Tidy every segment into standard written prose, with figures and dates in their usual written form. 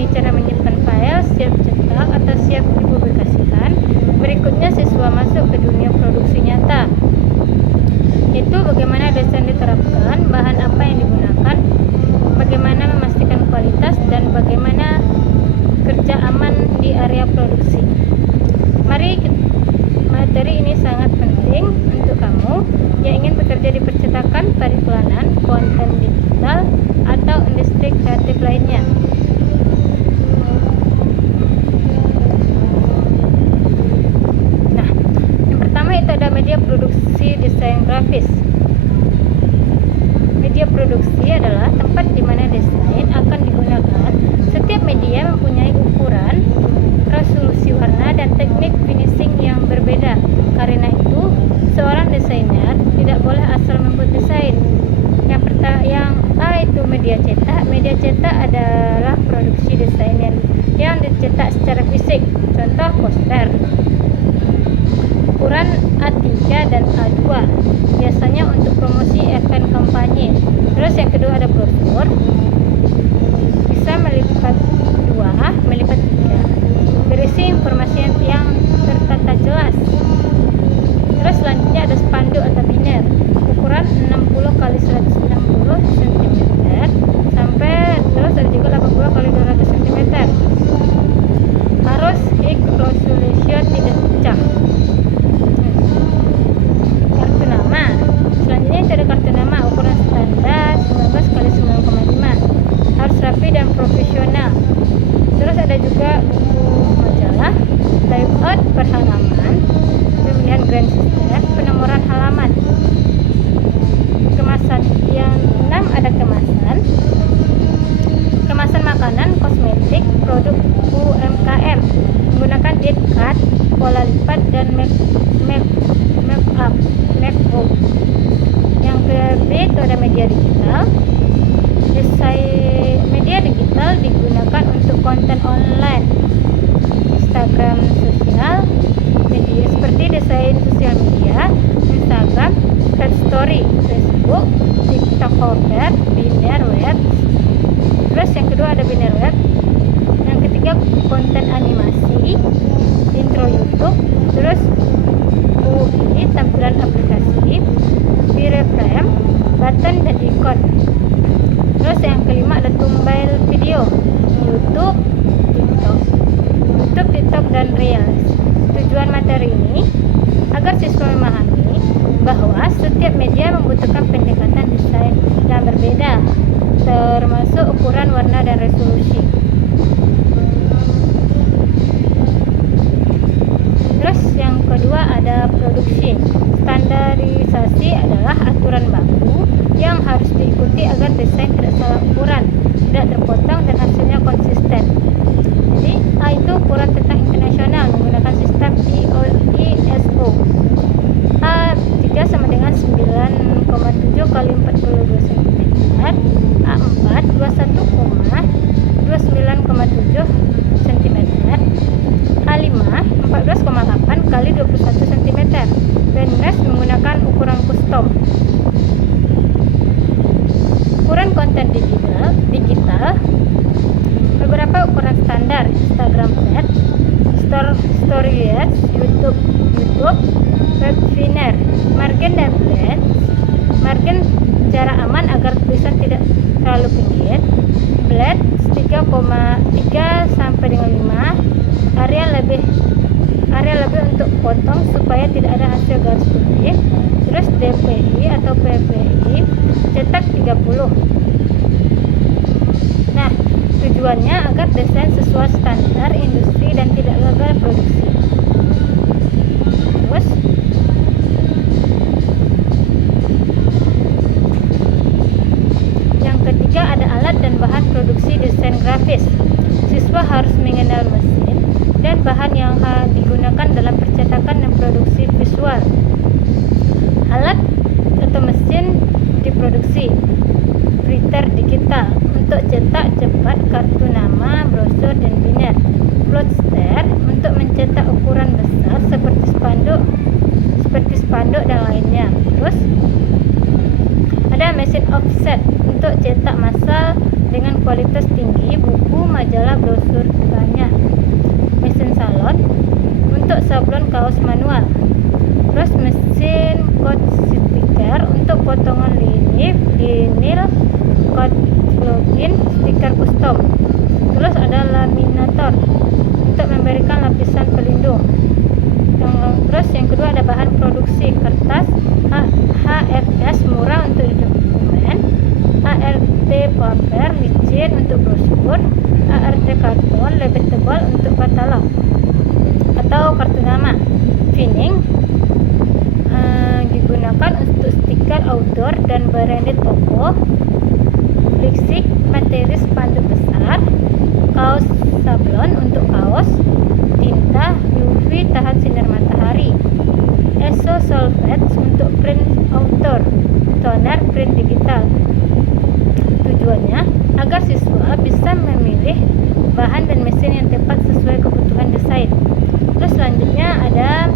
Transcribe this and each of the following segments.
ini cara menyiapkan file, siap cetak atau siap dipublikasikan. Berikutnya siswa masuk ke dunia produksi nyata, yaitu bagaimana desain diterapkan, bahan apa yang digunakan, bagaimana memastikan kualitas, dan bagaimana kerja aman di area produksi. Materi ini sangat penting untuk kamu yang ingin bekerja di percetakan, periklanan, konten digital, atau industri kreatif lainnya. Nah, yang pertama itu ada media produksi desain grafis. Media produksi adalah tempat di mana desain akan digunakan. Setiap media mempunyai ukuran, resolusi warna, dan teknik finishing yang berbeda. Karena itu, seorang desainer tidak boleh asal membuat desain. Yang A itu media cetak. Media cetak adalah produksi desain yang dicetak secara fisik. Contoh poster. Ukuran A3 dan A2 biasanya untuk promosi event kampanye. Terus yang kedua ada brosur, bisa melipat 2, melipat 3, berisi informasi yang tertata jelas. Terus selanjutnya ada spanduk atau banner, ukuran 60 x 160 cm sampai, terus ada juga 80 x 200 cm. Harus high resolution, tidak pecah. Kartu nama. Selanjutnya itu ada kartu nama ukuran standar 19 x 9,5. Harus rapi dan profesional. Terus ada juga buku majalah, layout per halaman, pemilihan grand system, penomoran halaman. Kemasan yang 6 ada kemasan makanan, kosmetik, produk UMKM menggunakan date card, pola lipat, dan make up. Yang kedua itu ada media digital. Desain media digital digunakan untuk konten online, Instagram sosial media seperti desain sosial media, Instagram, Thread Story, Facebook, TikTok cover, banner web. Terus yang kedua ada banner web. Yang ketiga konten animasi, intro YouTube. Terus UI, tampilan aplikasi, wireframe, button, dan ikon. Terus yang kelima ada thumbnail video, YouTube, TikTok, dan Reels. Tujuan materi ini agar siswa memahami bahwa setiap media membutuhkan pendekatan desain yang berbeda, termasuk ukuran, warna, dan resolusi. Terus yang kedua ada produksi. Standarisasi adalah aturan baku yang harus diikuti agar desain tidak salah ukuran, tidak terpotong, dan hasilnya konsisten. Jadi A itu ukuran tentang internasional menggunakan sistem ISO. A3 sama dengan 9,7 x 42 cm, A4 21,29,7 cm, A5 14,8 x 21 cm. Bandress menggunakan ukuran custom. Ukuran konten digital beberapa ukuran standar: Instagram Feed, Stories, YouTube, Webinar, margin dan blend. Margin secara aman agar tulisan tidak terlalu pinggir. Blend 3,3 sampai dengan 5. Area lebih untuk potong supaya tidak ada hasil garis putih. Terus DPI atau PPI cetak 30. Nah, tujuannya agar desain sesuai standar industri dan tidak gagal produksi. Terus yang ketiga ada alat dan bahan produksi desain grafis. Siswa harus mengenal mesin dan bahan yang digunakan dalam percetakan dan produksi visual. Alat atau mesin diproduksi: printer digital untuk cetak cepat kartu nama, brosur, dan banner. Plotter untuk mencetak ukuran besar seperti spanduk dan lainnya. Terus ada mesin offset untuk cetak massal dengan kualitas tinggi, buku, majalah, brosur banyak. Mesin salon untuk sablon kaos manual. Terus mesin coat stiker untuk potongan vinil, coat login, stiker custom. Terus ada laminator untuk memberikan lapisan pelindung. Terus yang kedua ada bahan produksi kertas HFS murah untuk dokumen, ART paper licin untuk brosur, ART karton lebih tebal untuk katalog atau kartu nama. Vinyl digunakan untuk stiker outdoor dan branded toko. Plastik materi spanduk besar, kaos sablon untuk kaos, tinta UV tahan sinar matahari, ESO solvents untuk print outdoor, toner print digital. Tujuannya agar siswa bisa memilih bahan dan mesin yang tepat sesuai kebutuhan desain. Terus selanjutnya ada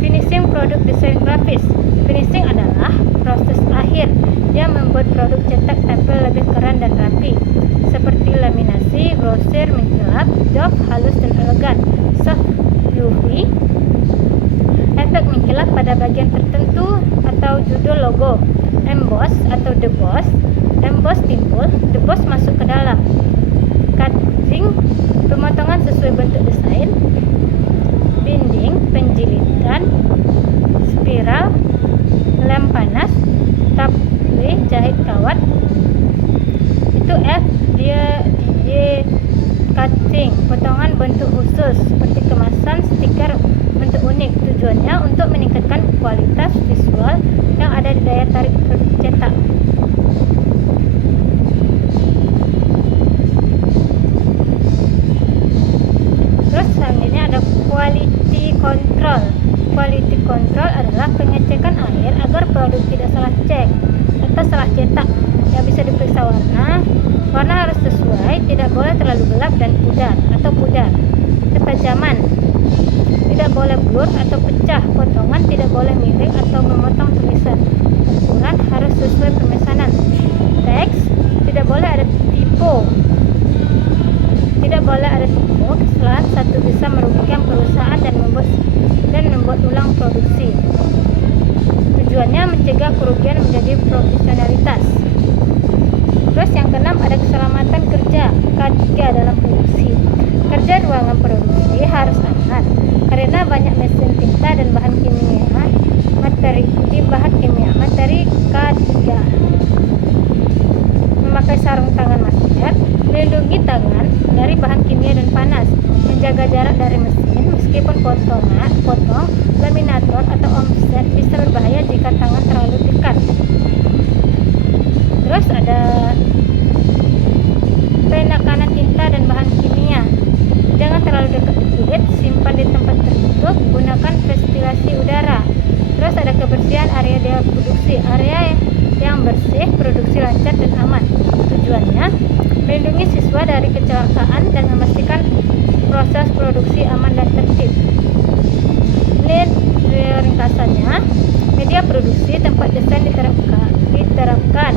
finishing produk desain grafis. Finishing adalah proses akhir yang membuat produk cetak tampil lebih keren dan rapi, seperti laminasi, grosir, mengkilap, job halus dan elegan. Soft UV, efek mengkilap pada bagian tertentu atau judul logo. Emboss atau deboss, emboss timbul, deboss masuk ke dalam. Cutting, pemotongan sesuai bentuk desain. Binding, penjilitan. Spiral, lem panas. Tapley, jahit kawat. Itu F, dia cutting, potongan bentuk khusus seperti kemasan, stiker bentuk unik. Tujuannya untuk meningkatkan kualitas visual yang ada di daya tarik produk cetak. Terus selanjutnya ada quality control. Quality control adalah pengecekan akhir agar produk tidak salah cek atau salah cetak. Yang bisa diperiksa warna harus sesuai, tidak boleh terlalu gelap dan pudar. Ketajaman, tidak boleh blur atau pecah. Potongan tidak boleh miring atau memotong tulisan. Ukuran harus sesuai pemesanan. Teks, tidak boleh ada typo. Tidak boleh ada typo, kesalahan satu bisa merugikan perusahaan dan membuat ulang produksi. Tujuannya mencegah kerugian menjadi profesionalitas. Terus yang keenam ada keselamatan kerja, K3 dalam produksi. Kerja ruangan produksi harus aman karena banyak mesin tinta dan bahan kimia. Materi K3. Memakai sarung tangan masker, melindungi tangan dari bahan kimia dan panas, menjaga jarak dari mesin meskipun potong, laminator atau offset bisa berbahaya jika tangan terlalu dekat. Terus ada penekanan tinta dan bahan kimia. Jangan terlalu dekat di kulit, simpan di tempat tertutup, gunakan ventilasi udara. Terus ada kebersihan area dia produksi. Area yang bersih, produksi lancar dan aman. Tujuannya melindungi siswa dari kecelakaan dan memastikan proses produksi aman dan tertib. Ini ringkasannya, media produksi, tempat desain diterapkan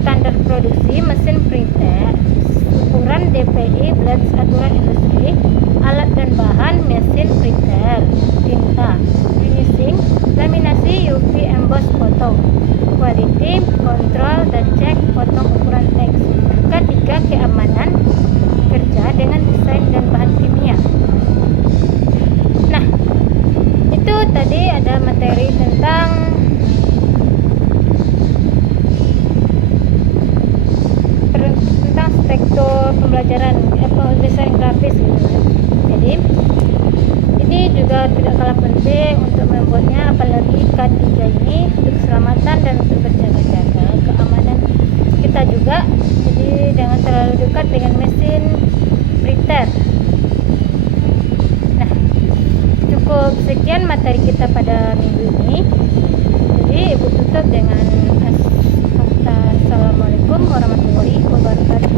standar produksi, mesin printer, ukuran DPI, blades aturan industri, alat dan bahan, mesin printer, tinta, finishing, laminasi, UV emboss, potong, quality control dan cek potong ukuran teks. Ketiga, keamanan kerja dengan desain dan bahan kimia. Nah, itu tadi ada materi tentang struktur pembelajaran desain grafis gitu. Jadi ini juga tidak kalah penting untuk membuatnya, apalagi K3 ini untuk keselamatan dan untuk berjaga-jaga keamanan kita juga. Jadi jangan terlalu dekat dengan mesin printer. Nah, cukup sekian materi kita pada minggu ini. Jadi ibu tutup dengan Assalamualaikum warahmatullahi wabarakatuh.